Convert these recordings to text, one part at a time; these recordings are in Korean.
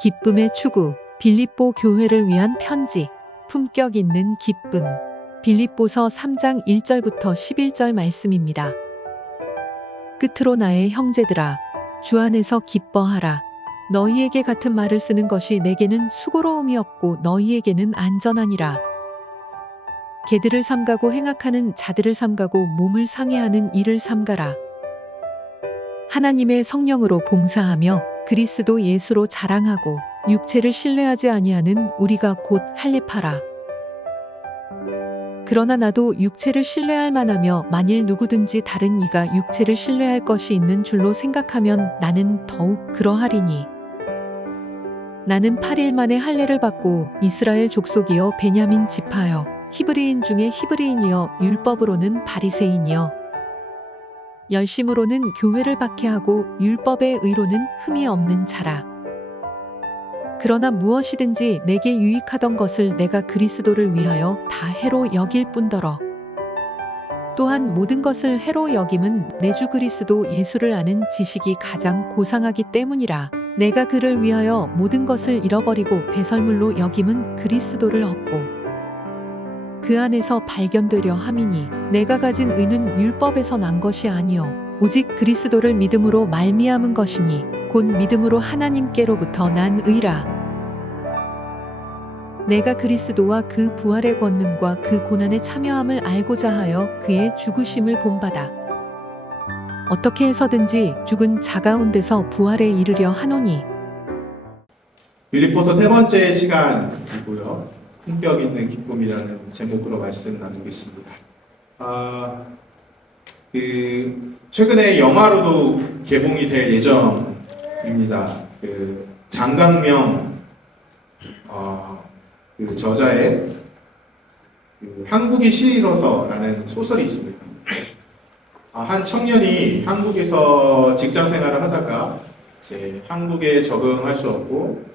기쁨의 추구, 빌립보 교회를 위한 편지, 품격 있는 기쁨. 빌립보서 3장 1절부터 11절 말씀입니다. 끝으로 나의 형제들아, 주 안에서 기뻐하라. 너희에게 같은 말을 쓰는 것이 내게는 수고로움이 없고 너희에게는 안전하니라. 개들을 삼가고 행악하는 자들을 삼가고 몸을 상해하는 이를 삼가라. 하나님의 성령으로 봉사하며 그리스도 예수로 자랑하고 육체를 신뢰하지 아니하는 우리가 곧 할례파라. 그러나 나도 육체를 신뢰할 만하며 만일 누구든지 다른 이가 육체를 신뢰할 것이 있는 줄로 생각하면 나는 더욱 그러하리니. 나는 8일 만에 할례를 받고 이스라엘 족속이여 베냐민 지파여 히브리인 중에 히브리인이여 율법으로는 바리새인이여 열심으로는 교회를 박해하고 율법의 의로는 흠이 없는 자라. 그러나 무엇이든지 내게 유익하던 것을 내가 그리스도를 위하여 다 해로 여길 뿐더러 또한 모든 것을 해로 여김은 내 주 그리스도 예수를 아는 지식이 가장 고상하기 때문이라. 내가 그를 위하여 모든 것을 잃어버리고 배설물로 여김은 그리스도를 얻고 그 안에서 발견되려 함이니 내가 가진 의는 율법에서 난 것이 아니요 오직 그리스도를 믿음으로 말미암은 것이니 곧 믿음으로 하나님께로부터 난 의라. 내가 그리스도와 그 부활의 권능과 그 고난의 참여함을 알고자 하여 그의 죽으심을 본받아 어떻게 해서든지 죽은 자 가운데서 부활에 이르려 하노니. 빌립보서 세 번째 시간이고요. 품격 있는 기쁨이라는 제목으로 말씀 나누겠습니다. 최근에 영화로도 개봉이 될 예정입니다. 장강명 저자의 한국이 싫어서라는 소설이 있습니다. 한 청년이 한국에서 직장 생활을 하다가 이제 한국에 적응할 수 없고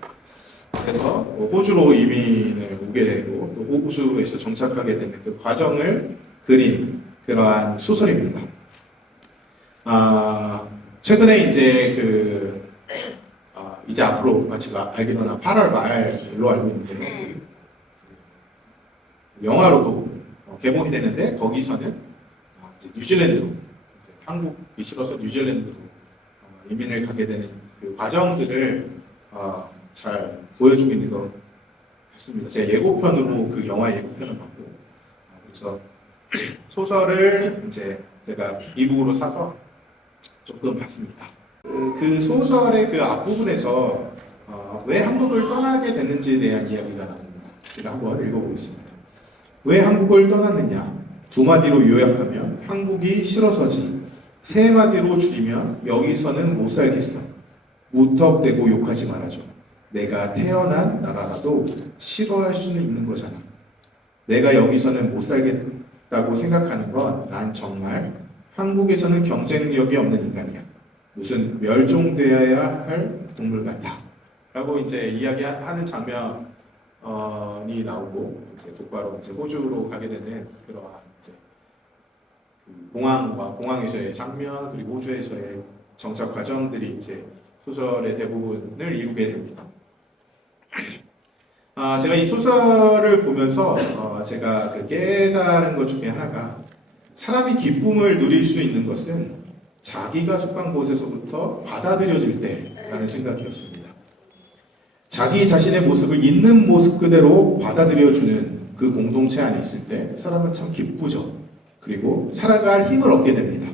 그래서 호주로 이민을 오게 되고 또 호주에서 정착하게 되는 그 과정을 그린 그러한 소설입니다. 최근에 이제 이제 앞으로 제가 알기로는 8월 말로 알고 있는데 영화로도 개봉이 되는데 거기서는 이제 뉴질랜드로 한국이 싫어서 뉴질랜드로 이민을 가게 되는 그 과정들을 잘 보여주고 있는 것 같습니다. 제가 예고편으로 그 영화 예고편을 봤고 그래서 소설을 이제 제가 이북으로 사서 조금 봤습니다. 그 소설의 그 앞부분에서 왜 한국을 떠나게 됐는지에 대한 이야기가 나옵니다. 제가 한번 읽어보겠습니다. 왜 한국을 떠났느냐? 두 마디로 요약하면 한국이 싫어서지. 세 마디로 줄이면 여기서는 못 살겠어. 무턱대고 욕하지 말아줘. 내가 태어난 나라라도 싫어할 수는 있는 거잖아. 내가 여기서는 못 살겠다고 생각하는 건 난 정말 한국에서는 경쟁력이 없는 인간이야. 무슨 멸종되어야 할 동물 같아. 라고 이제 이야기하는 장면이 나오고 이제 곧바로 이제 호주로 가게 되는 그러한 이제 공항과 공항에서의 장면 그리고 호주에서의 정착 과정들이 이제 소설의 대부분을 이루게 됩니다. 제가 이 소설을 보면서 제가 깨달은 것 중에 하나가 사람이 기쁨을 누릴 수 있는 것은 자기가 속한 곳에서부터 받아들여질 때라는 생각이었습니다. 자기 자신의 모습을 있는 모습 그대로 받아들여주는 그 공동체 안에 있을 때 사람은 참 기쁘죠. 그리고 살아갈 힘을 얻게 됩니다.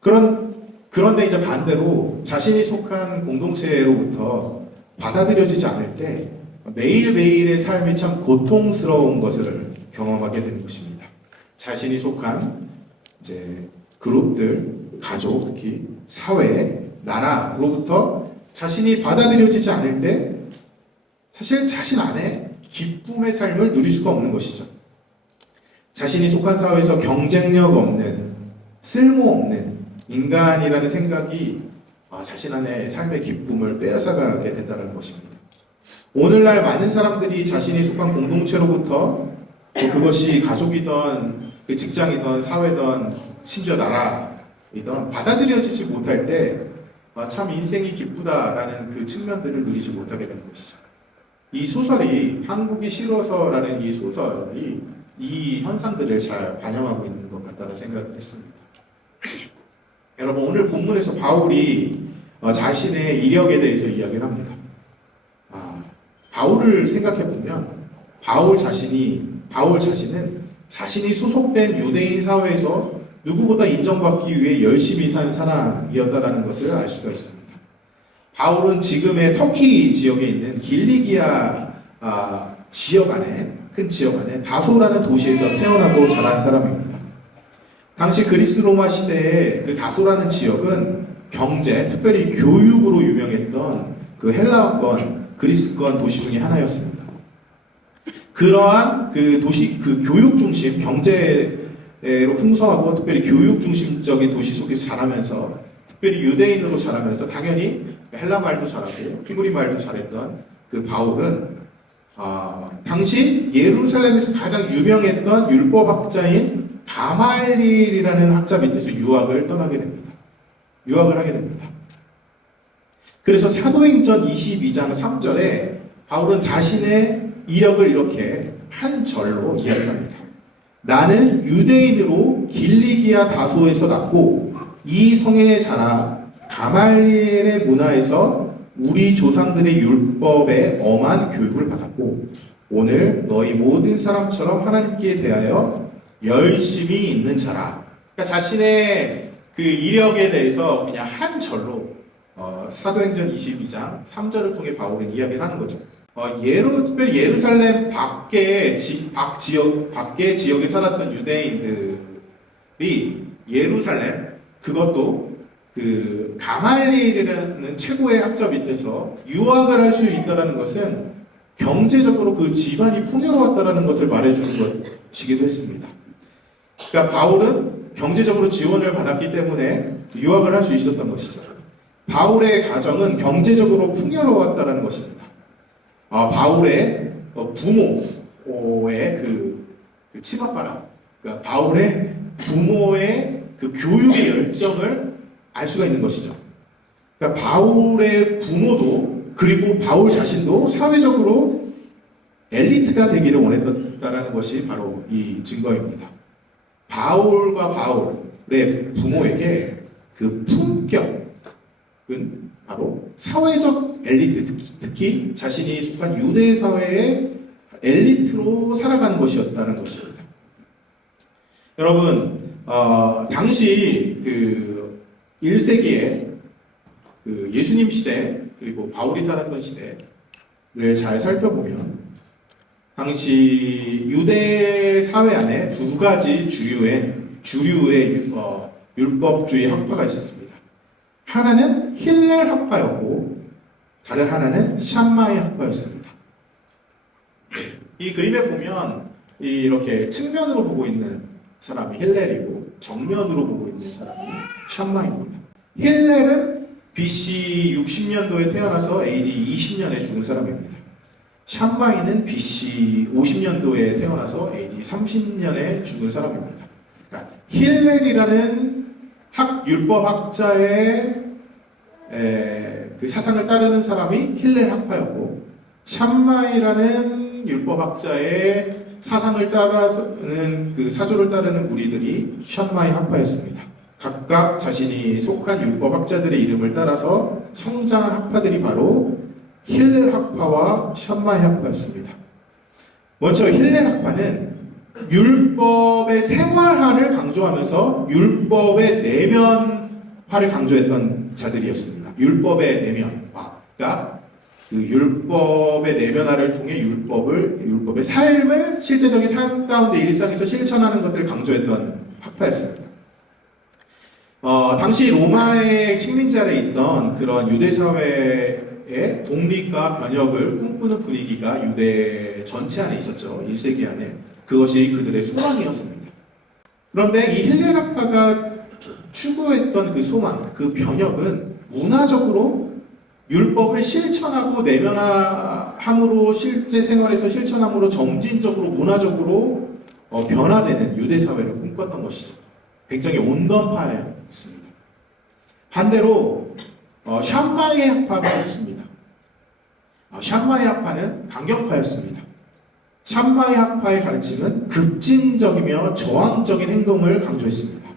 그런데 이제 반대로 자신이 속한 공동체로부터 받아들여지지 않을 때 매일매일의 삶이 참 고통스러운 것을 경험하게 되는 것입니다. 자신이 속한 이제 그룹들, 가족, 특히 사회, 나라로부터 자신이 받아들여지지 않을 때 사실 자신 안에 기쁨의 삶을 누릴 수가 없는 것이죠. 자신이 속한 사회에서 경쟁력 없는, 쓸모없는 인간이라는 생각이 자신 안에 삶의 기쁨을 빼앗아가게 된다는 것입니다. 오늘날 많은 사람들이 자신이 속한 공동체로부터 그것이 가족이든 그 직장이든 사회든 심지어 나라이든 받아들여지지 못할 때 참 인생이 기쁘다라는 그 측면들을 누리지 못하게 되는 것이죠. 이 소설이 한국이 싫어서라는 이 소설이 이 현상들을 잘 반영하고 있는 것 같다는 생각을 했습니다. 여러분, 오늘 본문에서 바울이 자신의 이력에 대해서 이야기를 합니다. 바울을 생각해 보면 바울 자신은 자신이 소속된 유대인 사회에서 누구보다 인정받기 위해 열심히 산 사람이었다는 것을 알 수가 있습니다. 바울은 지금의 터키 지역에 있는 길리기아 지역 안에, 큰 지역 안에 다소라는 도시에서 태어나고 자란 사람입니다. 당시 그리스 로마 시대에 그 다소라는 지역은 경제, 특별히 교육으로 유명했던 그 헬라어권, 그리스권 도시 중에 하나였습니다. 그러한 그 도시, 그 교육 중심, 경제로 풍성하고 특별히 교육 중심적인 도시 속에서 자라면서, 특별히 유대인으로 자라면서 당연히 헬라 말도 잘하고 히브리 말도 잘했던 그 바울은 당시 예루살렘에서 가장 유명했던 율법학자인 가말리엘이라는 학자 밑에서 유학을 하게 됩니다. 그래서 사도행전 22장 3절에 바울은 자신의 이력을 이렇게 한 절로 이야기합니다. 나는 유대인으로 길리기아 다소에서 났고 이 성에 자라 가말리엘의 문화에서 우리 조상들의 율법에 엄한 교육을 받았고 오늘 너희 모든 사람처럼 하나님께 대하여 열심히 있는 자라. 그러니까 자신의 그 이력에 대해서 그냥 한 절로 사도행전 22장 3절을 통해 바울은 이야기를 하는 거죠. 특별히 예루살렘 밖의 지역에 살았던 유대인들이 예루살렘, 그것도 그 가말리엘이라는 최고의 학자 밑에서 유학을 할 수 있다는 것은 경제적으로 그 집안이 풍요로웠다는 것을 말해주는 것이기도 했습니다. 그러니까 바울은 경제적으로 지원을 받았기 때문에 유학을 할 수 있었던 것이죠. 바울의 가정은 경제적으로 풍요로웠다는 것입니다. 바울의 부모의 그 치맛바람, 그러니까 바울의 부모의 그 교육의 열정을 알 수가 있는 것이죠. 그러니까 바울의 부모도 그리고 바울 자신도 사회적으로 엘리트가 되기를 원했다는 것이 바로 이 증거입니다. 바울과 바울의 부모에게 그 품격은 바로 사회적 엘리트, 특히 자신이 속한 유대 사회의 엘리트로 살아가는 것이었다는 것입니다. 여러분, 당시 그 1세기에 그 예수님 시대 그리고 바울이 살았던 시대를 잘 살펴보면 당시 유대 사회 안에 두 가지 주류의 율법주의 학파가 있었습니다. 하나는 힐렐 학파였고 다른 하나는 샴마이 학파였습니다. 이 그림에 보면 이렇게 측면으로 보고 있는 사람이 힐렐이고 정면으로 보고 있는 사람이 샴마이입니다. 힐렐은 BC 60년도에 태어나서 AD 20년에 죽은 사람입니다. 샴마이는 BC 50년도에 태어나서 AD 30년에 죽은 사람입니다. 그러니까 힐렐이라는 율법학자의 그 사상을 따르는 사람이 힐렐 학파였고 샴마이라는 율법학자의 사상을 따르는 그 사조를 따르는 무리들이 샴마이 학파였습니다. 각각 자신이 속한 율법학자들의 이름을 따라서 성장한 학파들이 바로 힐렐 학파와 샴마이 학파였습니다. 먼저 힐렐 학파는 율법의 생활화를 강조하면서 율법의 내면화를 강조했던 자들이었습니다. 율법의 내면화, 그러니까 그 율법의 내면화를 통해 율법의 삶을 실제적인 삶 가운데 일상에서 실천하는 것들을 강조했던 학파였습니다. 당시 로마의 식민지 아래 있던 그런 유대 사회의 독립과 변혁을 꿈꾸는 분위기가 유대 전체 안에 있었죠. 1세기 안에. 그것이 그들의 소망이었습니다. 그런데 이 힐렐 학파가 추구했던 그 소망, 그 변혁은 문화적으로 율법을 실천하고 내면화함으로 실제 생활에서 실천함으로 점진적으로 문화적으로 변화되는 유대 사회를 꿈꿨던 것이죠. 굉장히 온건파였습니다. 반대로 샴마이 학파가 있었습니다. 샴마이 학파는 강경파였습니다. 샴마이 학파의 가르침은 급진적이며 저항적인 행동을 강조했습니다.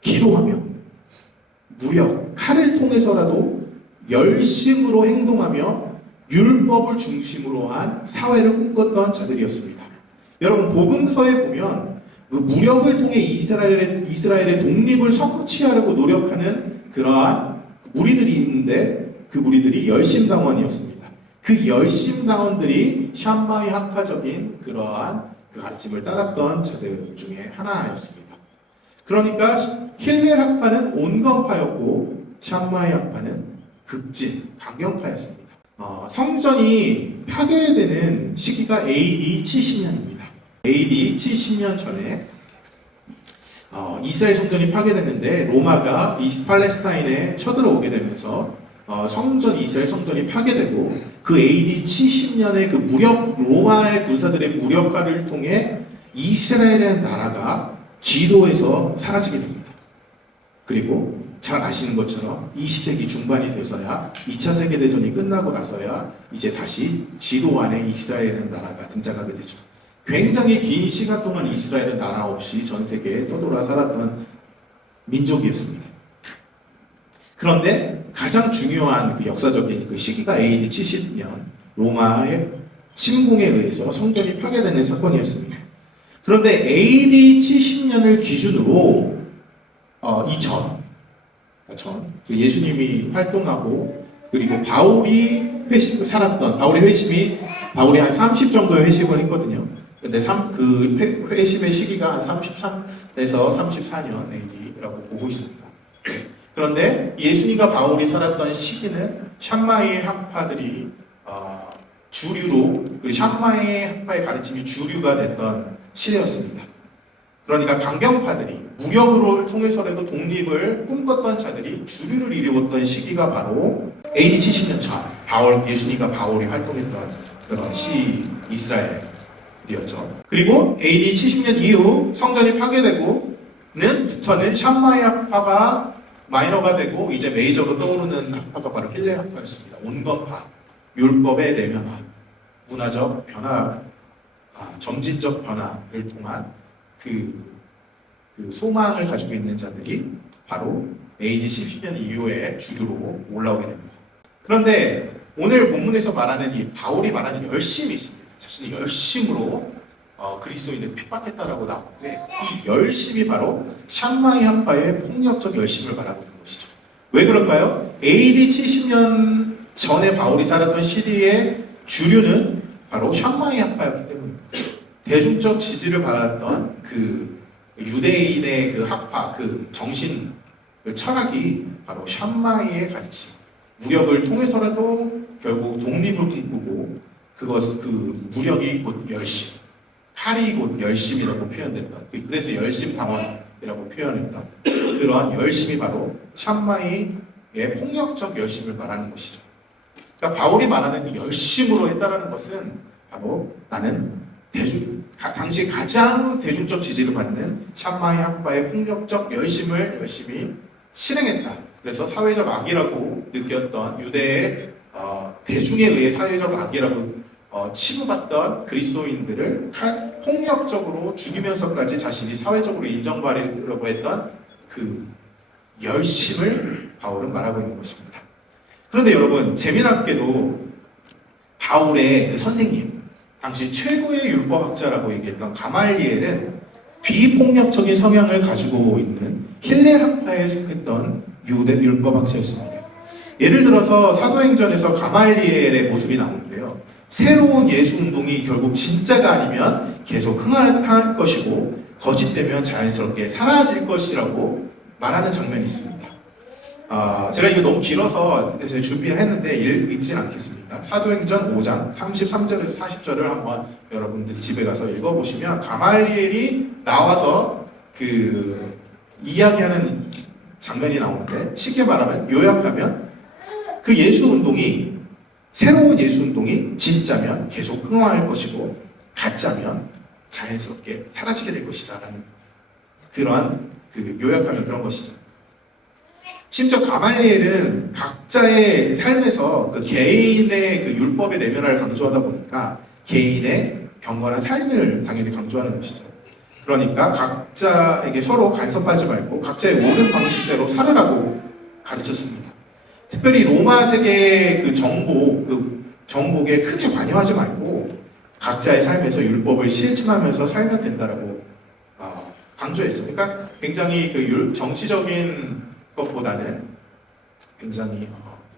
기도하며 무력, 칼을 통해서라도 열심으로 행동하며 율법을 중심으로 한 사회를 꿈꿨던 자들이었습니다. 여러분, 복음서에 보면 그 무력을 통해 이스라엘의 독립을 성취하려고 노력하는 그러한 무리들이 있는데 그 무리들이 열심당원이었습니다. 그 열심당원들이 샴마이 학파적인 그러한 그 가르침을 따랐던 자들 중에 하나였습니다. 그러니까 힐렐 학파는 온건파였고 샴마이 학파는 급진, 강경파였습니다. 성전이 파괴되는 시기가 AD 70년입니다. AD 70년 전에 이스라엘 성전이 파괴됐는데 로마가 팔레스타인에 쳐들어오게 되면서 이스라엘 성전이 파괴되고 그 AD 70년의 그 로마의 군사들의 무력화를 통해 이스라엘이라는 나라가 지도에서 사라지게 됩니다. 그리고 잘 아시는 것처럼 20세기 중반이 돼서야 2차 세계대전이 끝나고 나서야 이제 다시 지도 안에 이스라엘이라는 나라가 등장하게 되죠. 굉장히 긴 시간 동안 이스라엘은 나라 없이 전 세계에 떠돌아 살았던 민족이었습니다. 그런데 가장 중요한 그 역사적인 그 시기가 AD 70년 로마의 침공에 의해서 성전이 파괴되는 사건이었습니다. 그런데 AD 70년을 기준으로 그 예수님이 활동하고 그리고 바울이 바울이 한 30 정도의 회심을 했거든요. 근데 그 회심의 시기가 한 33에서 34년 AD라고 보고 있습니다. 그런데 예수님과 바울이 살았던 시기는 샴마이 학파들이 주류로, 그리고 샴마이 학파의 가르침이 주류가 됐던 시대였습니다. 그러니까 강경파들이 무력으로 통해서라도 독립을 꿈꿨던 자들이 주류를 이루었던 시기가 바로 AD 70년 전 예수님과 바울이 활동했던 그런 이스라엘이었죠. 그리고 AD 70년 이후 성전이 파괴되고부터는 샴마이 학파가 마이너가 되고 이제 메이저로 떠오르는 학파가 바로 힐렐 학파였습니다. 온건파, 율법의 내면화, 문화적 변화, 점진적 변화를 통한 그 소망을 가지고 있는 자들이 바로 AD 70년 이후에 주류로 올라오게 됩니다. 그런데 오늘 본문에서 말하는 이 바울이 말하는 열심이 있습니다. 자신의 열심으로 그리스도인을 핍박했다라고 나오는데 이 열심이 바로 샴마이 학파의 폭력적 열심을 말하고 있는 것이죠. 왜 그럴까요? AD 70년 전에 바울이 살았던 시대의 주류는 바로 샴마이 학파였기 때문입니다. 대중적 지지를 받았던 그 유대인의 그 학파, 그 정신, 그 철학이 바로 샴마이의 가르침, 무력을 통해서라도 결국 독립을 꿈꾸고 그 무력이 곧 열심, 칼이 곧 열심이라고 표현됐던, 그래서 열심당원이라고 표현했던 그러한 열심이 바로 샴마이의 폭력적 열심을 말하는 것이죠. 그러니까 바울이 말하는 그 열심으로 했다라는 것은 바로 나는 당시 가장 대중적 지지를 받는 샴마이 학파의 폭력적 열심을 열심히 실행했다. 그래서 사회적 악이라고 느꼈던 유대의 대중에 의해 사회적 악이라고 치부받던 그리스도인들을 폭력적으로 죽이면서까지 자신이 사회적으로 인정받으려고 했던 그 열심을 바울은 말하고 있는 것입니다. 그런데 여러분, 재미나게도 바울의 그 선생님, 당시 최고의 율법학자라고 얘기했던 가말리엘은 비폭력적인 성향을 가지고 있는 힐렐 학파에 속했던 유대 율법학자였습니다. 예를 들어서 사도행전에서 가말리엘의 모습이 나오는데요. 새로운 예수운동이 결국 진짜가 아니면 계속 흥할 것이고 거짓되면 자연스럽게 사라질 것이라고 말하는 장면이 있습니다. 제가 이거 너무 길어서 준비를 했는데 읽진 않겠습니다. 사도행전 5장 33절에서 40절을 한번 여러분들이 집에 가서 읽어보시면 가말리엘이 나와서 그 이야기하는 장면이 나오는데, 쉽게 말하면, 요약하면 그 예수운동이, 새로운 예수운동이 진짜면 계속 흥할 것이고 가짜면 자연스럽게 사라지게 될 것이다 라는 그러한, 요약하면 그런 것이죠. 심지어 가말리엘은 각자의 삶에서 그 개인의 그 율법의 내면화를 강조하다 보니까 개인의 경건한 삶을 당연히 강조하는 것이죠. 그러니까 각자에게 서로 간섭하지 말고 각자의 옳은 방식대로 살으라고 가르쳤습니다. 특별히 로마 세계의 그 정복에 크게 관여하지 말고 각자의 삶에서 율법을 실천하면서 살면 된다라고 강조했죠. 그러니까 굉장히 그 정치적인 것보다는 굉장히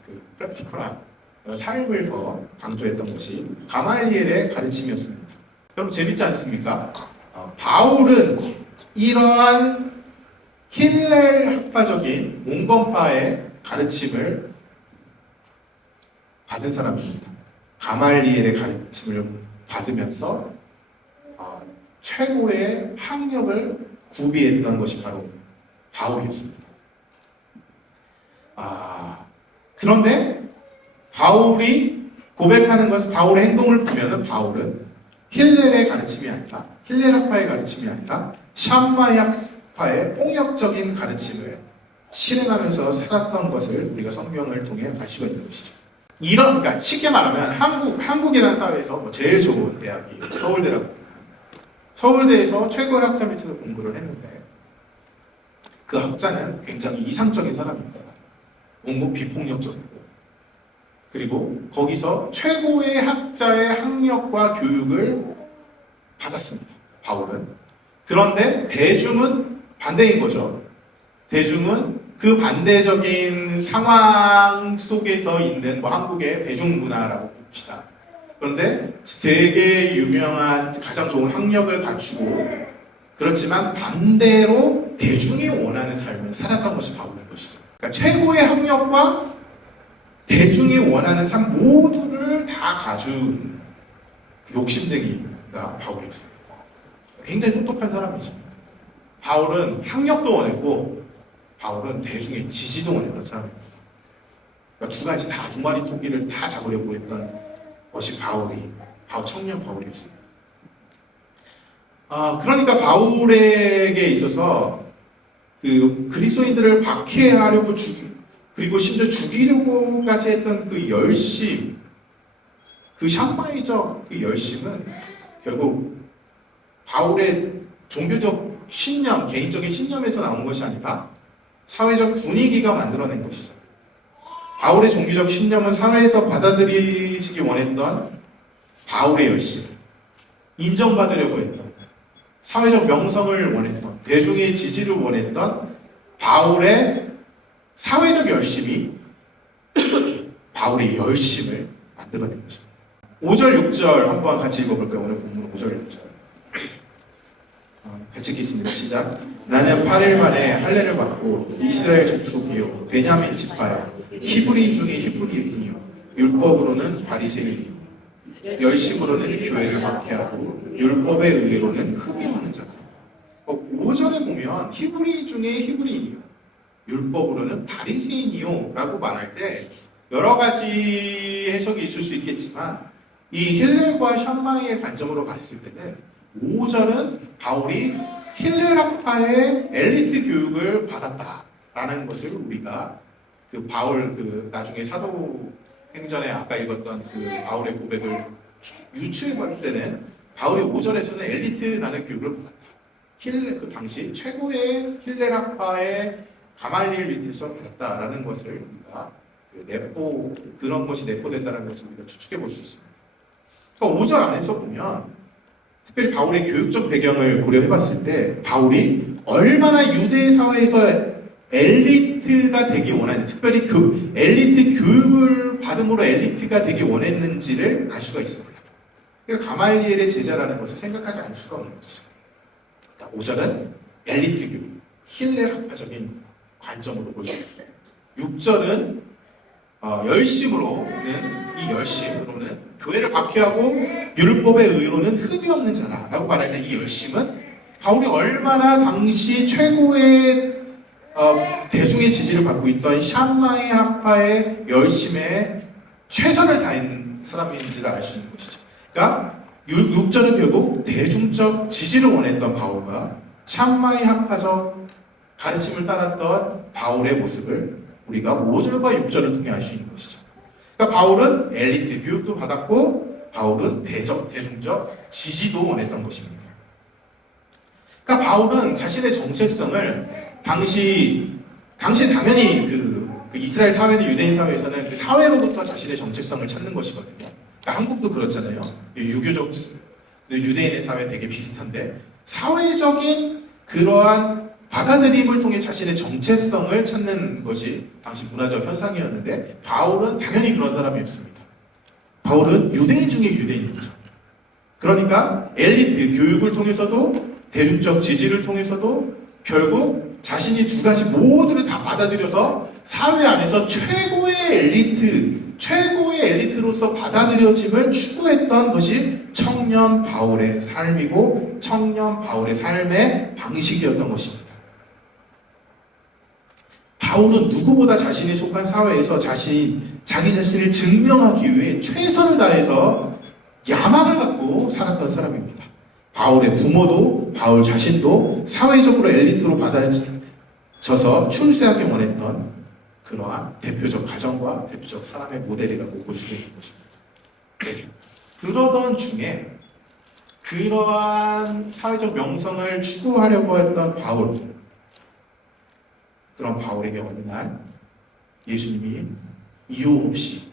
그 프랙티컬한 삶을 더 강조했던 것이 가말리엘의 가르침이었습니다. 여러분 재밌지 않습니까? 바울은 이러한 힐렐 학파적인 옹건파의 가르침을 받은 사람입니다. 가말리엘의 가르침을 받으면서 최고의 학력을 구비했던 것이 바로 바울이었습니다. 그런데 바울이 고백하는 것은 바울의 행동을 보면은 바울은 힐렐의 가르침이 아니라 힐렐 학파의 가르침이 아니라 샴마이 학파의 폭력적인 가르침을 실행하면서 살았던 것을 우리가 성경을 통해 알 수가 있는 것이죠. 그러니까 쉽게 말하면 한국이라는 사회에서 제일 좋은 대학이 서울대라고 합니다. 서울대에서 최고의 학자 밑에서 공부를 했는데 그 학자는 굉장히 이상적인 사람입니다. 온갖 비폭력적이고 그리고 거기서 최고의 학자의 학력과 교육을 받았습니다. 바울은. 그런데 대중은 반대인 거죠. 대중은 그 반대적인 상황 속에서 있는 한국의 대중문화라고 봅시다. 그런데 되게 유명한 가장 좋은 학력을 갖추고 그렇지만 반대로 대중이 원하는 삶을 살았던 것이 바울인 것이죠. 그러니까 최고의 학력과 대중이 원하는 삶 모두를 다 가진 욕심쟁이가 바울이었어요. 굉장히 똑똑한 사람이죠. 바울은 학력도 원했고 바울은 대중의 지지도 원했던 사람입니다. 그러니까 두 마리 토끼를 다 잡으려고 했던 것이 청년 바울이었습니다. 그러니까 바울에게 있어서 그 그리스도인들을 박해하려고 그리고 심지어 죽이려고까지 했던 그 열심, 그 샴마이적 그 열심은 결국 바울의 종교적 신념, 개인적인 신념에서 나온 것이 아니라 사회적 분위기가 만들어낸 것이죠. 바울의 종교적 신념은 사회에서 받아들이시기 원했던 바울의 열심, 인정받으려고 했던, 사회적 명성을 원했던, 대중의 지지를 원했던 바울의 사회적 열심이 바울의 열심을 만들어낸 것입니다. 5절, 6절 한번 같이 읽어볼까요? 오늘 본문 5절, 6절. 같이 읽겠습니다. 시작. 나는 8일 만에 할례를 받고 이스라엘 족속이요 베냐민 지파요 히브리 중에 히브리인이요 율법으로는 바리새인이요 열심으로는 교회를 박해하고 율법의 의로는 흠이 없는 자다. 5절에 보면 히브리 중에 히브리인이요 율법으로는 바리새인이요 라고 말할 때 여러 가지 해석이 있을 수 있겠지만 이 힐렐과 샴마이의 관점으로 봤을 때는 5절은 바울이 힐렐 학파의 엘리트 교육을 받았다라는 것을 우리가 그 바울 나중에 사도행전에 아까 읽었던 그 바울의 고백을 유추해 볼 때는 바울이 5절에서는 엘리트 나는 교육을 받았다. 그 당시 최고의 힐렐 학파의 가말리엘 밑에서 받았다라는 것을 우리가 그런 것이 내포된다는 것을 우리가 추측해 볼 수 있습니다. 그러니까 5절 안에서 보면 특별히 바울의 교육적 배경을 고려해 봤을 때 바울이 얼마나 유대 사회에서 엘리트가 되기 원하는지, 특별히 그 엘리트 교육을 받음으로 엘리트가 되기 원했는지를 알 수가 있습니다. 그러니까 가말리엘의 제자라는 것을 생각하지 않을 수가 없는 것이죠. 그러니까 5절은 엘리트 교육, 힐렐 학파적인 관점으로 볼 수 있습니다. 6절은 이 열심으로는 교회를 박해하고 율법의 의로는 흠이 없는 자라라고 말할 때 이 열심은 바울이 얼마나 당시 최고의 대중의 지지를 받고 있던 샴마이 학파의 열심에 최선을 다했는 사람인지를 알 수 있는 것이죠. 그러니까 6절은 결국 대중적 지지를 원했던 바울과 샴마이 학파적 가르침을 따랐던 바울의 모습을 우리가 5절과 6절을 통해 알 수 있는 것이죠. 그러니까 바울은 엘리트 교육도 받았고 바울은 대중적 지지도 원했던 것입니다. 그러니까 바울은 자신의 정체성을 당시 당연히 그 이스라엘 사회는 유대인 사회에서는 그 사회로부터 자신의 정체성을 찾는 것이거든요. 그러니까 한국도 그렇잖아요. 유교적 유대인의 사회 되게 비슷한데 사회적인 그러한 받아들임을 통해 자신의 정체성을 찾는 것이 당시 문화적 현상이었는데 바울은 당연히 그런 사람이었습니다. 바울은 유대인 중에 유대인이죠. 그러니까 엘리트 교육을 통해서도 대중적 지지를 통해서도 결국 자신이 두 가지 모두를 다 받아들여서 사회 안에서 최고의 엘리트로서 받아들여짐을 추구했던 것이 청년 바울의 삶이고 청년 바울의 삶의 방식이었던 것입니다. 바울은 누구보다 자신이 속한 사회에서 자기 자신을 증명하기 위해 최선을 다해서 야망을 갖고 살았던 사람입니다. 바울의 부모도 바울 자신도 사회적으로 엘리트로 받아져서 출세하기 원했던 그러한 대표적 가정과 대표적 사람의 모델이라고 볼 수 있는 것입니다. 그러던 중에 그러한 사회적 명성을 추구하려고 했던 바울, 그런 바울에게 어느 날 예수님이 이유 없이,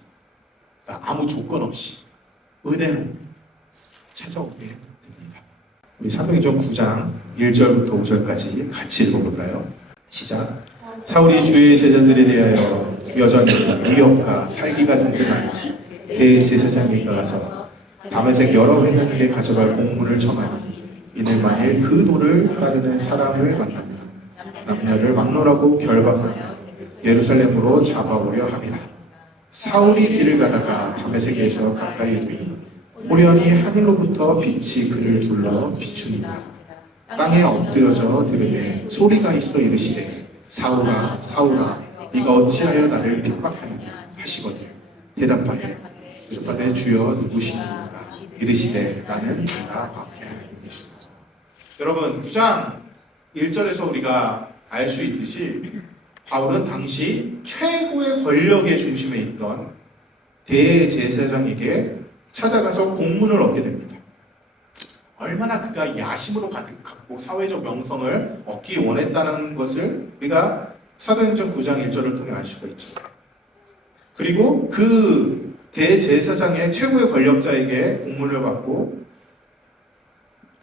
그러니까 아무 조건 없이 은혜로 찾아오게 됩니다. 우리 사도행전 9장 1절부터 5절까지 같이 읽어볼까요? 시작. 사울이 주의 제자들에 대하여 여전히 위협과 살기가 든든한 대제사장에게 가서 다메섹 여러 회당에게 가져갈 공문을 청하니 이는 만일 그 도를 따르는 사람을 만나면 남녀를 막론하고 결박하며 예루살렘으로 잡아오려 함이라. 사울이 길을 가다가 다메섹에서 가까이 이르니 호련히 하늘로부터 빛이 그를 둘러 비추니라. 땅에 엎드려져 들으매 소리가 있어 이르시되 사울아 사울아 네가 어찌하여 나를 핍박하느냐 하시거늘 대답하여 이르되 주여 누구시니까 이르시되 나는 네가 박해하는 예수다. 여러분 9장 1절에서 우리가 알 수 있듯이 바울은 당시 최고의 권력의 중심에 있던 대제사장에게 찾아가서 공문을 얻게 됩니다. 얼마나 그가 야심으로 가득하고 사회적 명성을 얻기 원했다는 것을 우리가 사도행전 9장 1절을 통해 알 수가 있죠. 그리고 그 대제사장의 최고의 권력자에게 공문을 받고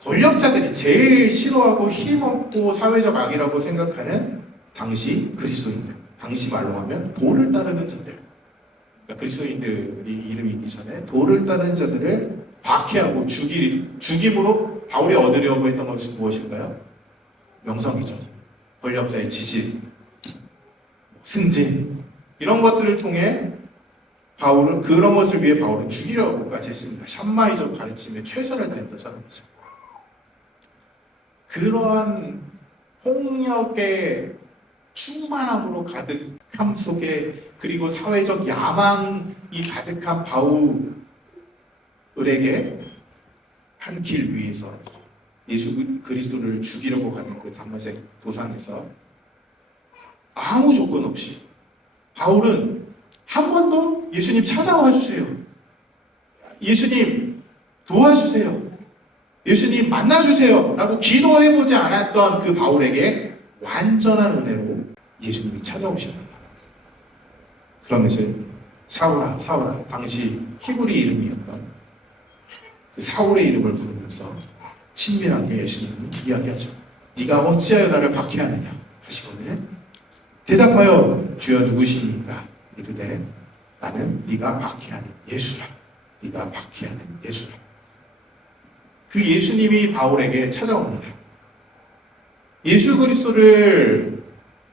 권력자들이 제일 싫어하고 힘없고 사회적 악이라고 생각하는 당시 그리스도인들, 당시 말로 하면 도를 따르는 자들, 그러니까 그리스도인들이 이름이 있기 전에 도를 따르는 자들을 박해하고 죽임으로 바울이 얻으려고 했던 것이 무엇인가요? 명성이죠. 권력자의 지지, 승진 이런 것들을 통해 그런 것을 위해 바울은 죽이려고까지 했습니다. 샴마이적 가르침에 최선을 다했던 사람이죠. 그러한 폭력의 충만함으로 가득함 속에 그리고 사회적 야망이 가득한 바울에게 한 길 위에서 예수 그리스도를 죽이려고 가는 그 다메섹 도상에서 아무 조건 없이 바울은 한 번 더 예수님 찾아와 주세요. 예수님 도와주세요. 예수님 만나주세요. 라고 기도해보지 않았던 그 바울에게 완전한 은혜로 예수님이 찾아오십니다. 그러면서 사울아, 사울아, 당시 히브리 이름이었던 그 사울의 이름을 부르면서 친밀하게 예수님은 이야기하죠. 네가 어찌하여 나를 박해하느냐 하시거든. 대답하여 주여 누구시니까 이르되 나는 네가 박해하는 예수라. 네가 박해하는 예수라. 그 예수님이 바울에게 찾아옵니다. 예수 그리스도를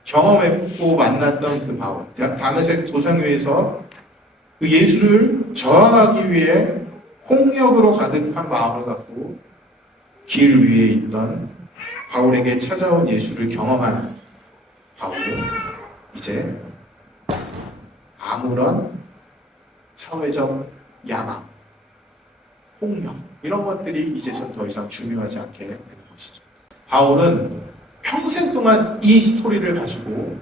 경험했고 만났던 그 바울, 다메섹 도상 위에서 그 예수를 저항하기 위해 폭력으로 가득한 마음을 갖고 길 위에 있던 바울에게 찾아온 예수를 경험한 바울은 이제 아무런 사회적 야망, 폭력 이런 것들이 이제선 더 이상 중요하지 않게 되는 것이죠. 바울은 평생 동안 이 스토리를 가지고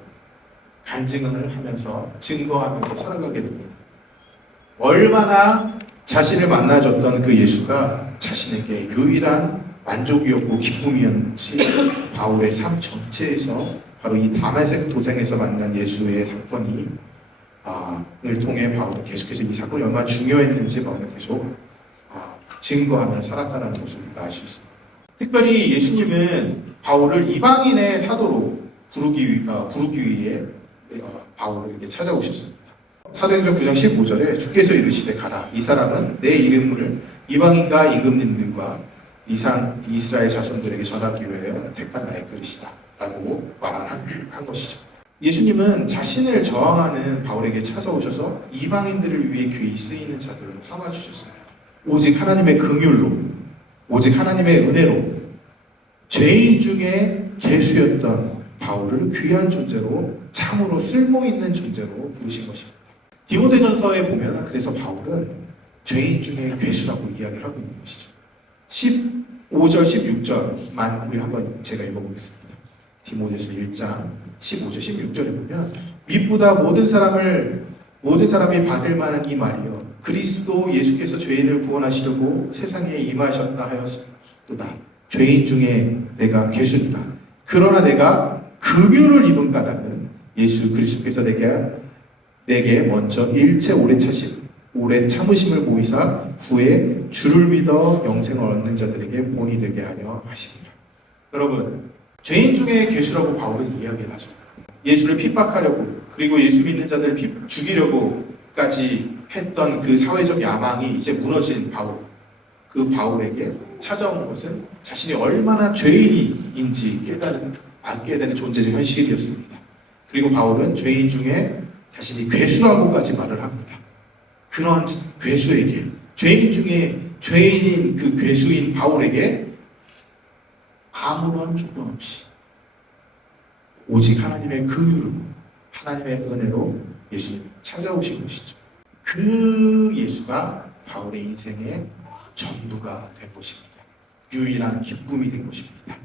간증을 하면서 증거하면서 살아가게 됩니다. 얼마나 자신을 만나줬던 그 예수가 자신에게 유일한 만족이었고 기쁨이었는지 바울의 삶 전체에서 바로 이 다메섹 도상에서 만난 예수의 사건이 을 통해 바울은 계속해서 이 사건이 얼마나 중요했는지 바울은 계속 증거하며 살았다는 것을 우리가 알 수 있습니다. 특별히 예수님은 바울을 이방인의 사도로 부르기 위해 바울에게 찾아오셨습니다. 사도행전 9장 15절에 주께서 이르시되 가라. 이 사람은 내 이름을 이방인과 임금님들과 이스라엘 자손들에게 전하기 위하여 택한 나의 그릇이다 라고 말한 것이죠. 예수님은 자신을 저항하는 바울에게 찾아오셔서 이방인들을 위해 귀히 쓰이는 자들로 삼아주셨습니다. 오직 하나님의 긍휼로, 오직 하나님의 은혜로 죄인 중에 괴수였던 바울을 귀한 존재로, 참으로 쓸모있는 존재로 부르신 것입니다. 디모데전서에 보면 그래서 바울은 죄인 중에 괴수라고 이야기를 하고 있는 것이죠. 15절, 16절만 우리 한번 제가 읽어보겠습니다. 디모데서 1장 15절, 16절에 보면 밑보다 모든 사람이 받을 만한 이 말이요 그리스도 예수께서 죄인을 구원하시려고 세상에 임하셨다 하였도다. 죄인 중에 내가 괴수니라. 그러나 내가 긍휼을 입은 까닭은 예수 그리스도께서 내게 먼저 일체 오래 참으심을 보이사 후에 주를 믿어 영생을 얻는 자들에게 본이 되게 하려 하십니다. 여러분, 죄인 중에 괴수라고 바울은 이야기를 하죠. 예수를 핍박하려고, 그리고 예수 믿는 자들을 죽이려고까지 했던 그 사회적 야망이 이제 무너진 바울. 그 바울에게 찾아온 것은 자신이 얼마나 죄인인지 알게 되는 존재적 현실이었습니다. 그리고 바울은 죄인 중에 자신이 괴수라고까지 말을 합니다. 그런 괴수에게, 죄인 중에 죄인인 그 괴수인 바울에게 아무런 조건 없이 오직 하나님의 긍휼로, 하나님의 은혜로 예수님이 찾아오신 것이죠. 그 예수가 바울의 인생의 전부가 된 것입니다. 유일한 기쁨이 된 것입니다.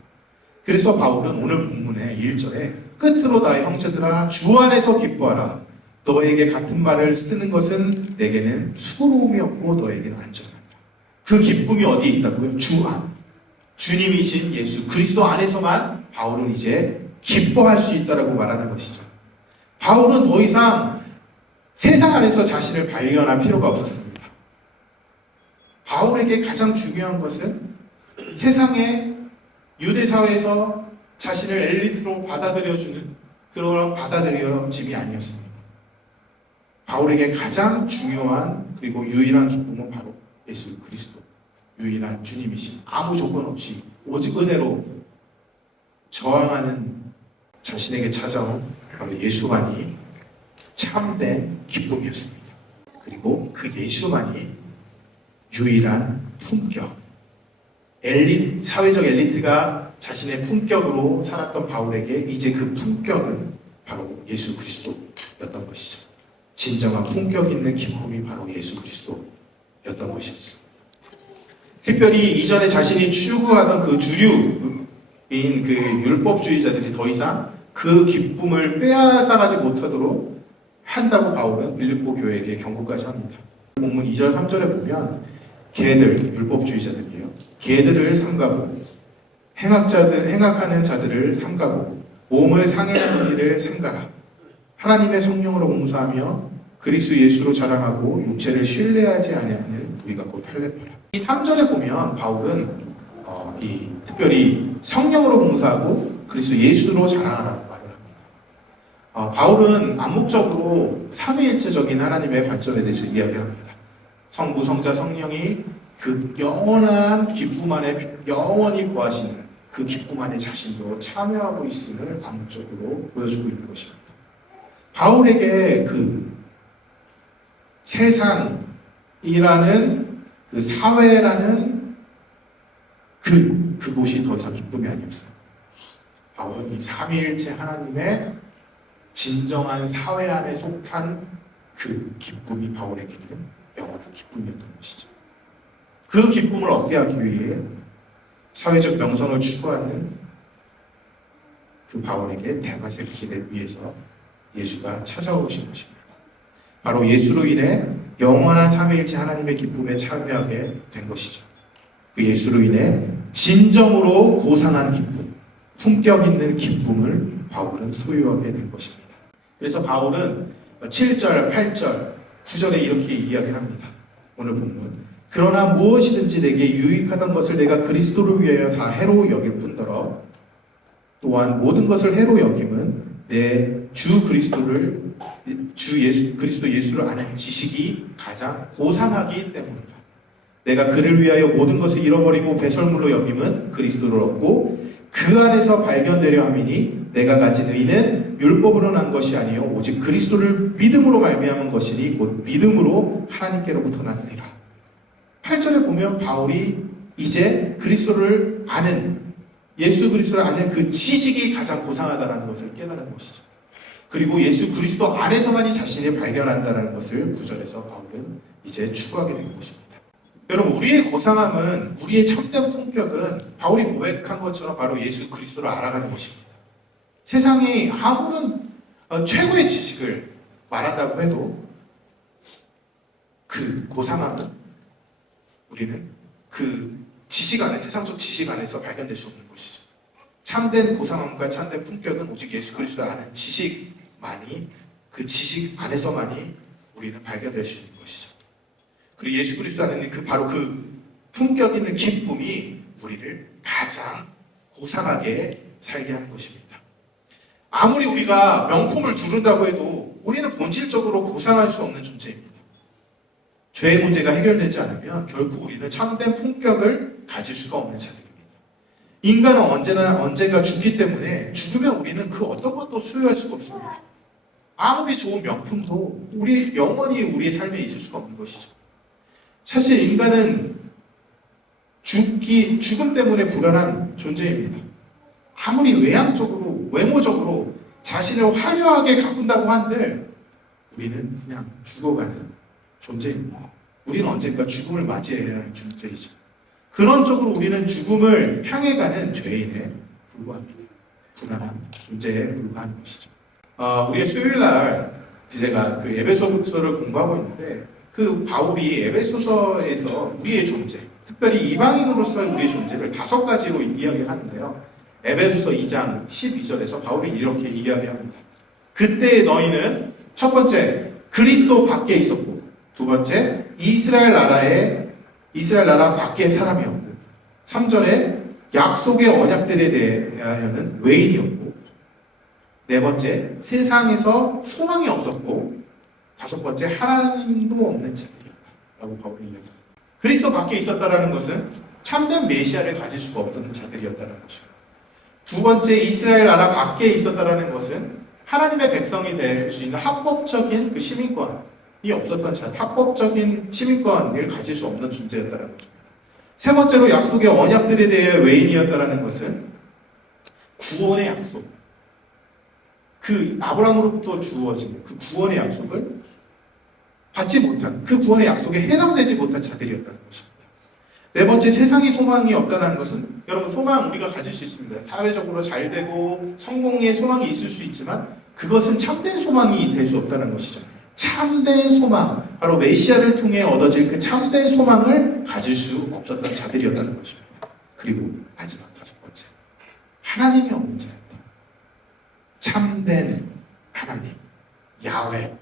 그래서 바울은 오늘 본문의 1절에 끝으로 나의 형제들아 주 안에서 기뻐하라. 너에게 같은 말을 쓰는 것은 내게는 수고로움이 없고 너에게는 안전하다. 그 기쁨이 어디에 있다고요? 주 안. 주님이신 예수 그리스도 안에서만 바울은 이제 기뻐할 수 있다라고 말하는 것이죠. 바울은 더 이상 세상 안에서 자신을 발견할 필요가 없었습니다. 바울에게 가장 중요한 것은 세상의 유대 사회에서 자신을 엘리트로 받아들여주는 그런 받아들여짐이 아니었습니다. 바울에게 가장 중요한 그리고 유일한 기쁨은 바로 예수 그리스도, 유일한 주님이신 아무 조건 없이 오직 은혜로 저항하는 자신에게 찾아온 바로 예수만이 참된 기쁨이었습니다. 그리고 그 예수만이 유일한 품격, 사회적 엘리트가 자신의 품격으로 살았던 바울에게 이제 그 품격은 바로 예수 그리스도였던 것이죠. 진정한 품격 있는 기쁨이 바로 예수 그리스도였던 것이었습니다. 특별히 이전에 자신이 추구하던 그 주류인 그 율법주의자들이 더 이상 그 기쁨을 빼앗아가지 못하도록 한다고 바울은 빌립보 교회에게 경고까지 합니다. 본문 2절 3절에 보면 걔들, 율법주의자들이에요. 걔들을 삼가고 행악하는 자들을 삼가고 몸을 상해하는 일을 삼가라. 하나님의 성령으로 봉사하며 그리스도 예수로 자랑하고 육체를 신뢰하지 아니하는 우리가 곧 할례파라. 이 3절에 보면 바울은 특별히 성령으로 봉사하고 그리스도 예수로 자랑하라고 말을 합니다. 바울은 암묵적으로 삼위일체적인 하나님의 관점에 대해서 이야기를 합니다. 성부, 성자, 성령이 그 영원한 기쁨 안에 영원히 거하시는 그 기쁨 안에 자신도 참여하고 있음을 암묵적으로 보여주고 있는 것입니다. 바울에게 그 세상이라는 그 사회라는 그곳이 더 이상 기쁨이 아니었어요. 바울은 이 삼위일체 하나님의 진정한 사회 안에 속한 그 기쁨이 바울에게는 영원한 기쁨이었던 것이죠. 그 기쁨을 얻게 하기 위해 사회적 명성을 추구하는 그 바울에게 대마색 길을 위해서 예수가 찾아오신 것입니다. 바로 예수로 인해 영원한 삼위일체 하나님의 기쁨에 참여하게 된 것이죠. 그 예수로 인해 진정으로 고상한 기쁨, 품격 있는 기쁨을 바울은 소유하게 된 것입니다. 그래서 바울은 7절, 8절, 9절에 이렇게 이야기를 합니다. 오늘 본문. 그러나 무엇이든지 내게 유익하던 것을 내가 그리스도를 위하여 다 해로 여길 뿐더러 또한 모든 것을 해로 여김은 내 주 그리스도를 그리스도 예수를 아는 지식이 가장 고상하기 때문이다. 내가 그를 위하여 모든 것을 잃어버리고 배설물로 여김은 그리스도를 얻고 그 안에서 발견되려 함이니 내가 가진 의는 율법으로 난 것이 아니요 오직 그리스도를 믿음으로 말미암은 것이니 곧 믿음으로 하나님께로부터 났느니라. 8절에 보면 바울이 이제 그리스도를 아는 예수 그리스도를 아는 그 지식이 가장 고상하다는 것을 깨달은 것이죠. 그리고 예수 그리스도 안에서만이 자신을 발견한다는 것을 9절에서 바울은 이제 추구하게 된 것입니다. 여러분, 우리의 고상함은, 우리의 참된 품격은 바울이 고백한 것처럼 바로 예수 그리스도를 알아가는 것입니다. 세상이 아무런 최고의 지식을 말한다고 해도 그 고상함은 우리는 그 지식 안에, 세상적 지식 안에서 발견될 수 없는 것이죠. 참된 고상함과 참된 품격은 오직 예수 그리스도를 아는 지식만이, 그 지식 안에서만이 우리는 발견될 수 있는 것이죠. 그리고 예수 그리스도 안에는 바로 그 품격 있는 기쁨이 우리를 가장 고상하게 살게 하는 것입니다. 아무리 우리가 명품을 두른다고 해도 우리는 본질적으로 고상할 수 없는 존재입니다. 죄의 문제가 해결되지 않으면 결국 우리는 참된 품격을 가질 수가 없는 자들입니다. 인간은 언젠가 죽기 때문에 죽으면 우리는 그 어떤 것도 소유할 수가 없습니다. 아무리 좋은 명품도 영원히 우리의 삶에 있을 수가 없는 것이죠. 사실 인간은 죽음 때문에 불안한 존재입니다. 아무리 외모적으로 자신을 화려하게 가꾼다고 한들 우리는 그냥 죽어가는 존재입니다. 우리는 언젠가 죽음을 맞이해야 하는 존재이죠. 그런 쪽으로 우리는 죽음을 향해 가는 죄인에 불과합니다. 불안한 존재에 불과한 것이죠. 우리가 수요일날 제가 그 에베소서를 공부하고 있는데 그 바울이 에베소서에서 우리의 존재, 특별히 이방인으로서의 우리의 존재를 5가지로 이야기를 하는데요. 에베소서 2장 12절에서 바울이 이렇게 이야기합니다. 그때 너희는 첫 번째 그리스도 밖에 있었고, 두 번째 이스라엘 나라 밖의 사람이었고, 3절에 약속의 언약들에 대하여는 외인이었고, 네 번째 세상에서 소망이 없었고, 5번째 하나님도 없는 자들이었다 라고 바울이 이야기합니다. 그리스도 밖에 있었다라는 것은 참된 메시아를 가질 수가 없던 자들이었다는 것이고, 두 번째 이스라엘 나라 밖에 있었다라는 것은 하나님의 백성이 될 수 있는 합법적인 그 시민권이 없었던 자, 합법적인 시민권을 가질 수 없는 존재였다는 것입니다. 세 번째로 약속의 언약들에 대해 외인이었다라는 것은 구원의 약속, 그 아브라함으로부터 주어지는 그 구원의 약속을 받지 못한, 그 구원의 약속에 해당되지 못한 자들이었다는 것입니다. 네 번째, 세상의 소망이 없다는 것은, 여러분, 소망 우리가 가질 수 있습니다. 사회적으로 잘 되고 성공의 소망이 있을 수 있지만 그것은 참된 소망이 될 수 없다는 것이죠. 참된 소망, 바로 메시아를 통해 얻어질 그 참된 소망을 가질 수 없었던 자들이었다는 것입니다. 그리고 마지막 5번째, 하나님이 없는 자였다. 참된 하나님, 야훼,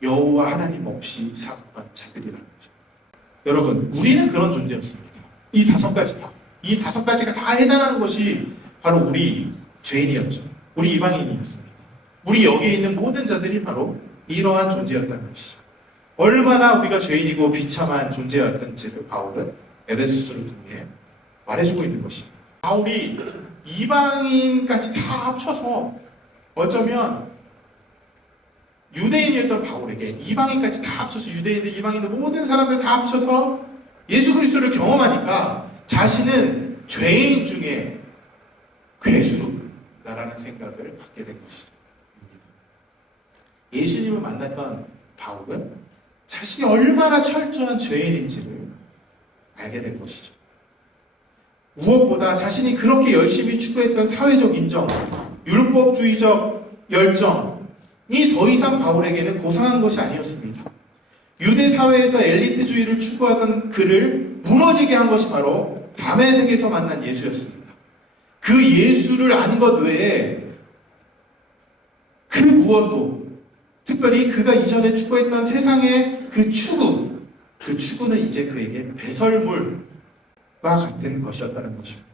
여호와 하나님 없이 살았던 자들이라는 거죠. 여러분, 우리는 그런 존재였습니다. 이 5가지가 다 해당하는 것이 바로 우리 죄인이었죠. 우리 이방인이었습니다. 우리 여기에 있는 모든 자들이 바로 이러한 존재였다는 것이죠. 얼마나 우리가 죄인이고 비참한 존재였던지를 바울은 에베소서를 통해 말해주고 있는 것입니다. 바울이 이방인까지 다 합쳐서 어쩌면 유대인이었던 바울에게 이방인까지 다 합쳐서 유대인들, 이방인들 모든 사람들 다 합쳐서 예수 그리스도를 경험하니까 자신은 죄인 중에 괴수라는 생각을 갖게 된 것이죠. 예수님을 만났던 바울은 자신이 얼마나 철저한 죄인인지를 알게 된 것이죠. 무엇보다 자신이 그렇게 열심히 추구했던 사회적 인정, 율법주의적 열정, 더 이상 바울에게는 고상한 것이 아니었습니다. 유대 사회에서 엘리트주의를 추구하던 그를 무너지게 한 것이 바로 다메섹에서 만난 예수였습니다. 그 예수를 아는 것 외에 그 무엇도, 특별히 그가 이전에 추구했던 세상의 그 추구는 이제 그에게 배설물과 같은 것이었다는 것입니다.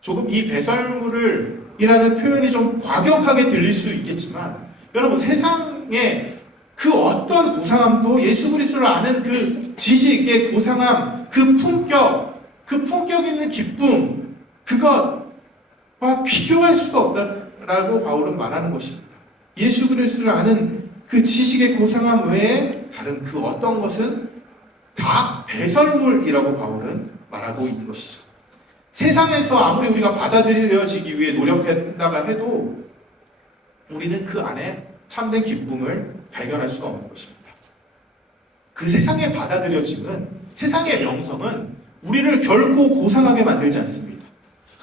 조금 이 배설물이라는 표현이 좀 과격하게 들릴 수 있겠지만, 여러분, 세상에 그 어떤 고상함도 예수 그리스도를 아는 그 지식의 고상함, 그 품격 있는 기쁨, 그것과 비교할 수가 없다라고 바울은 말하는 것입니다. 예수 그리스도를 아는 그 지식의 고상함 외에 다른 그 어떤 것은 다 배설물이라고 바울은 말하고 있는 것이죠. 세상에서 아무리 우리가 받아들여지기 위해 노력했다가 해도 우리는 그 안에 참된 기쁨을 발견할 수가 없는 것입니다. 그 세상에 받아들여짐은, 세상의 명성은 우리를 결코 고상하게 만들지 않습니다.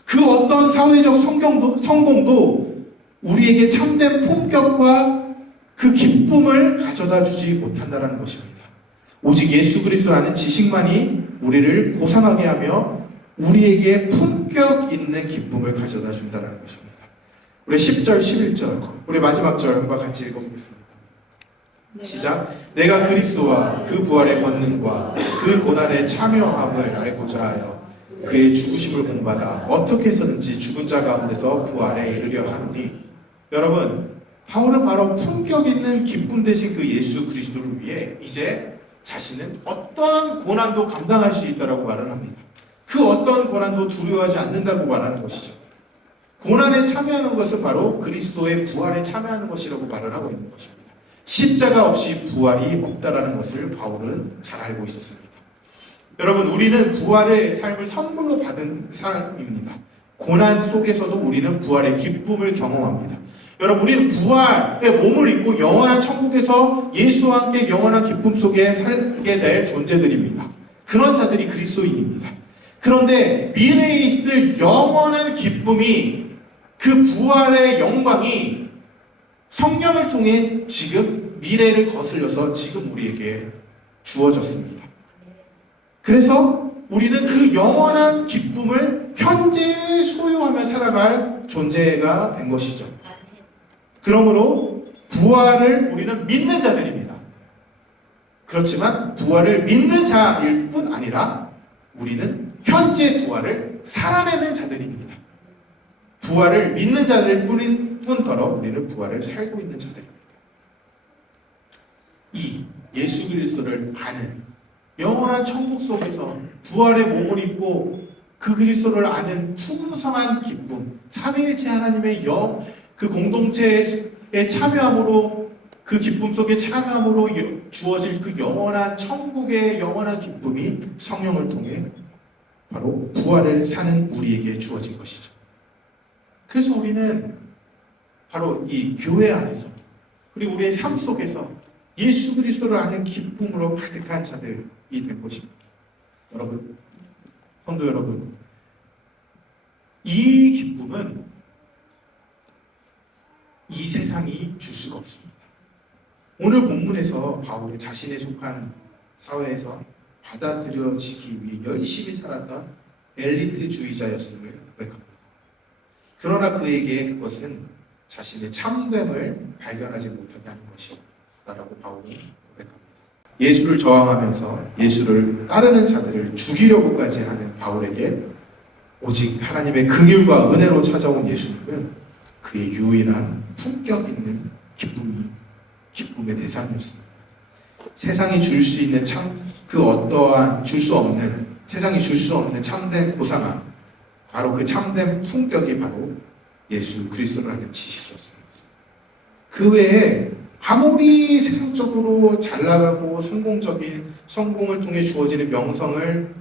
그 어떤 사회적 성공도 우리에게 참된 품격과 그 기쁨을 가져다 주지 못한다는 것입니다. 오직 예수 그리스도라는 지식만이 우리를 고상하게 하며 우리에게 품격 있는 기쁨을 가져다 준다는 것입니다. 우리 10절, 11절, 우리 마지막 절 한번 같이 읽어보겠습니다. 시작. 내가 그리스도와 그 부활의 권능과 그 고난의 참여함을 알고자 하여 그의 죽으심을 본받아 어떻게 해서든지 죽은 자 가운데서 부활에 이르려 하노니. 여러분, 바울은 바로 품격 있는 기쁨 대신 그 예수 그리스도를 위해 이제 자신은 어떤 고난도 감당할 수 있다고 말을 합니다. 그 어떤 고난도 두려워하지 않는다고 말하는 것이죠. 고난에 참여하는 것은 바로 그리스도의 부활에 참여하는 것이라고 말을 하고 있는 것입니다. 십자가 없이 부활이 없다라는 것을 바울은 잘 알고 있었습니다. 여러분, 우리는 부활의 삶을 선물로 받은 사람입니다. 고난 속에서도 우리는 부활의 기쁨을 경험합니다. 여러분, 우리는 부활의 몸을 입고 영원한 천국에서 예수와 함께 영원한 기쁨 속에 살게 될 존재들입니다. 그런 자들이 그리스도인입니다. 그런데 미래에 있을 영원한 기쁨이, 그 부활의 영광이 성령을 통해 지금 미래를 거슬려서 지금 우리에게 주어졌습니다. 그래서 우리는 그 영원한 기쁨을 현재 소유하며 살아갈 존재가 된 것이죠. 그러므로 부활을 우리는 믿는 자들입니다. 그렇지만 부활을 믿는 자일 뿐 아니라 우리는 현재 부활을 살아내는 자들입니다. 부활을 믿는 자들 뿐더러 우리는 부활을 살고 있는 자들입니다. 이 예수 그리스도를 아는 영원한 천국 속에서 부활의 몸을 입고 그 그리스도를 아는 풍성한 기쁨, 삼위일체 하나님의 그 공동체에 참여함으로, 그 기쁨 속에 참여함으로 주어질 그 영원한 천국의 영원한 기쁨이 성령을 통해 바로 부활을 사는 우리에게 주어진 것이죠. 그래서 우리는 바로 이 교회 안에서, 그리고 우리의 삶 속에서 예수 그리스도를 아는 기쁨으로 가득한 자들이 된 것입니다. 여러분, 성도 여러분, 이 기쁨은 이 세상이 줄 수가 없습니다. 오늘 본문에서 바울이 자신의 속한 사회에서 받아들여지기 위해 열심히 살았던 엘리트주의자였음을 고백합니다. 그러나 그에게 그것은 자신의 참됨을 발견하지 못하게 하는 것이었다라고 바울이 고백합니다. 예수를 저항하면서 예수를 따르는 자들을 죽이려고까지 하는 바울에게 오직 하나님의 긍휼과 은혜로 찾아온 예수님은 그의 유일한 품격 있는 기쁨의 대상이었습니다. 세상이 줄 수 있는 그 어떠한 세상이 줄 수 없는 참된 고상함, 바로 그 참된 품격이 바로 예수 그리스도를 아는 지식이었습니다. 그 외에 아무리 세상적으로 잘 나가고 성공을 통해 주어지는 명성을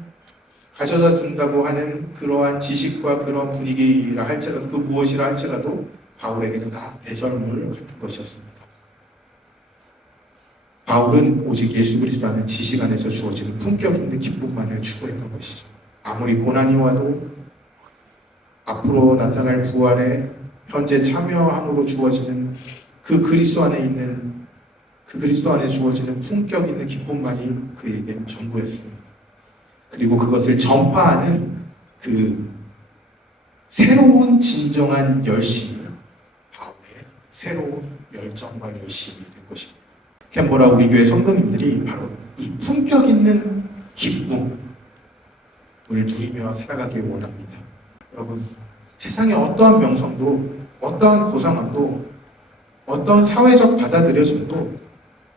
가져다 준다고 하는 그러한 지식과 그러한 분위기라 할지라도, 그 무엇이라 할지라도 바울에게는 다 배설물 같은 것이었습니다. 바울은 오직 예수 그리스도라는 지식 안에서 주어지는 품격 있는 기쁨만을 추구했던 것이죠. 아무리 고난이 와도 앞으로 나타날 부활에 현재 참여함으로 주어지는 그 그리스도 안에 있는 그 그리스도 안에 주어지는 품격 있는 기쁨만이 그에겐 전부였습니다. 그리고 그것을 전파하는 그 새로운 진정한 열심이 바울의 새로운 열정과 열심이 된 것입니다. 캔버라 우리 교회 성도님들이 바로 이 품격 있는 기쁨을 누리며 살아가길 원합니다. 여러분, 세상의 어떠한 명성도, 어떠한 고상함도, 어떠한 사회적 받아들여짐도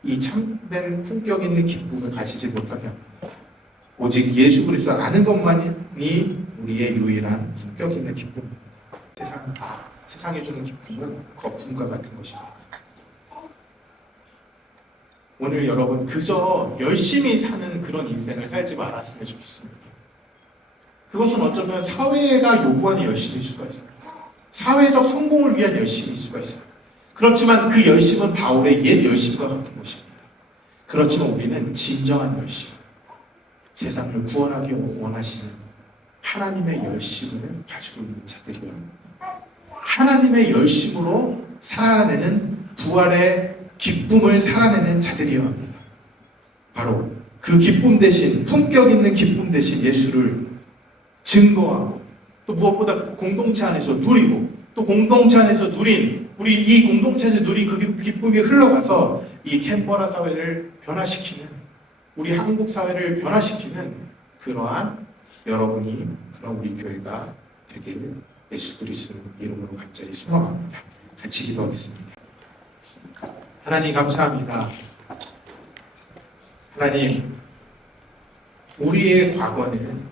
이 참된 품격 있는 기쁨을 가지지 못하게 합니다. 오직 예수 그리스도 아는 것만이 우리의 유일한 품격 있는 기쁨입니다. 세상이 주는 기쁨은 거품과 같은 것입니다. 오늘 여러분 그저 열심히 사는 그런 인생을 살지 말았으면 좋겠습니다. 그것은 어쩌면 사회가 요구하는 열심일 수가 있어요. 사회적 성공을 위한 열심일 수가 있어요. 그렇지만 그 열심은 바울의 옛 열심과 같은 것입니다. 그렇지만 우리는 진정한 열심, 세상을 구원하기 원하시는 하나님의 열심을 가지고 있는 자들이어야 합니다. 하나님의 열심으로 살아내는 부활의 기쁨을 살아내는 자들이어야 합니다. 바로 그 기쁨 대신, 품격 있는 기쁨 대신 예수를 증거하고 또 무엇보다 공동체 안에서 누리고 또 공동체 안에서 누린 우리 이 공동체에서 누린 그 기쁨이 흘러가서 이 캔버라 사회를 변화시키는 우리 한국 사회를 변화시키는 그러한 여러분이 그런 우리 교회가 되길 예수 그리스도 이름으로 간절히 소망합니다. 같이 기도하겠습니다. 하나님 감사합니다. 하나님, 우리의 과거는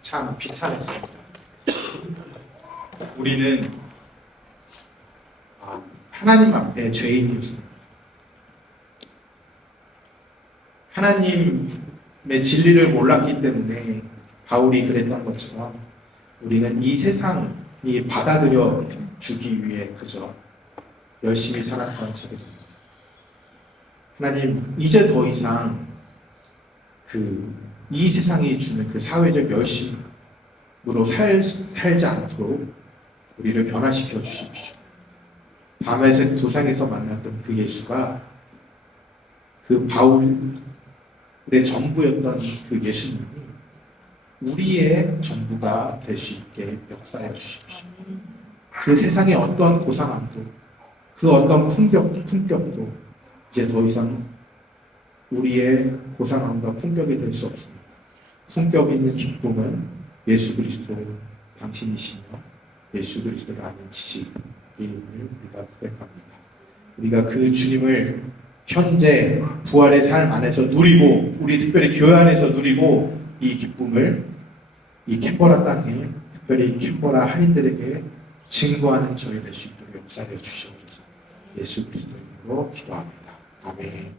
참 비참했습니다. 우리는 하나님 앞에 죄인이었습니다. 하나님의 진리를 몰랐기 때문에 바울이 그랬던 것처럼 우리는 이 세상이 받아들여 주기 위해 그저 열심히 살았던 자들입니다. 하나님, 이제 더 이상 이 세상이 주는 그 사회적 열심으로 살지 않도록 우리를 변화시켜 주십시오. 다메섹 도상에서 만났던 그 예수가 그 바울의 전부였던 그 예수님이 우리의 전부가 될 수 있게 역사하여 주십시오. 그 세상의 어떠한 고상함도 그 어떤 품격도 이제 더 이상 우리의 고상함과 품격이 될 수 없습니다. 품격 있는 기쁨은 예수 그리스도 당신이시며 예수 그리스도를 아는 지식의 이름을 우리가 고백합니다. 우리가 그 주님을 현재 부활의 삶 안에서 누리고 우리 특별히 교회 안에서 누리고 이 기쁨을 이 캔버라 땅에 특별히 캔버라 한인들에게 증거하는 저희 될 수 있도록 역사하여 주시옵소서. 예수 그리스도 이름으로 기도합니다. 아멘.